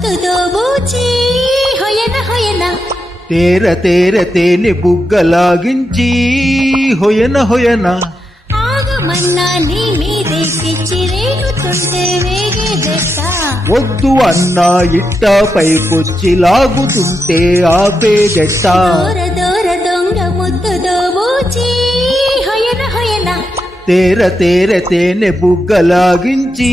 ముత్తు దోబూచి హొయన హొయన తేర తేర తేనె బుగ్గలాగించి హొయన హొయన ఆగమన్నా నీ మీదేకిచ్చి రేగుతుంటే వేగేదెట్ట వద్దు అన్నా ఇట్ట పైకొచ్చి లాగుతుంటే ఆపేదెట్ట దూర దూర దొంగ ముత్తు దోబూచి హొయన హొయన తేర తేర తేనె బుగ్గలాగించి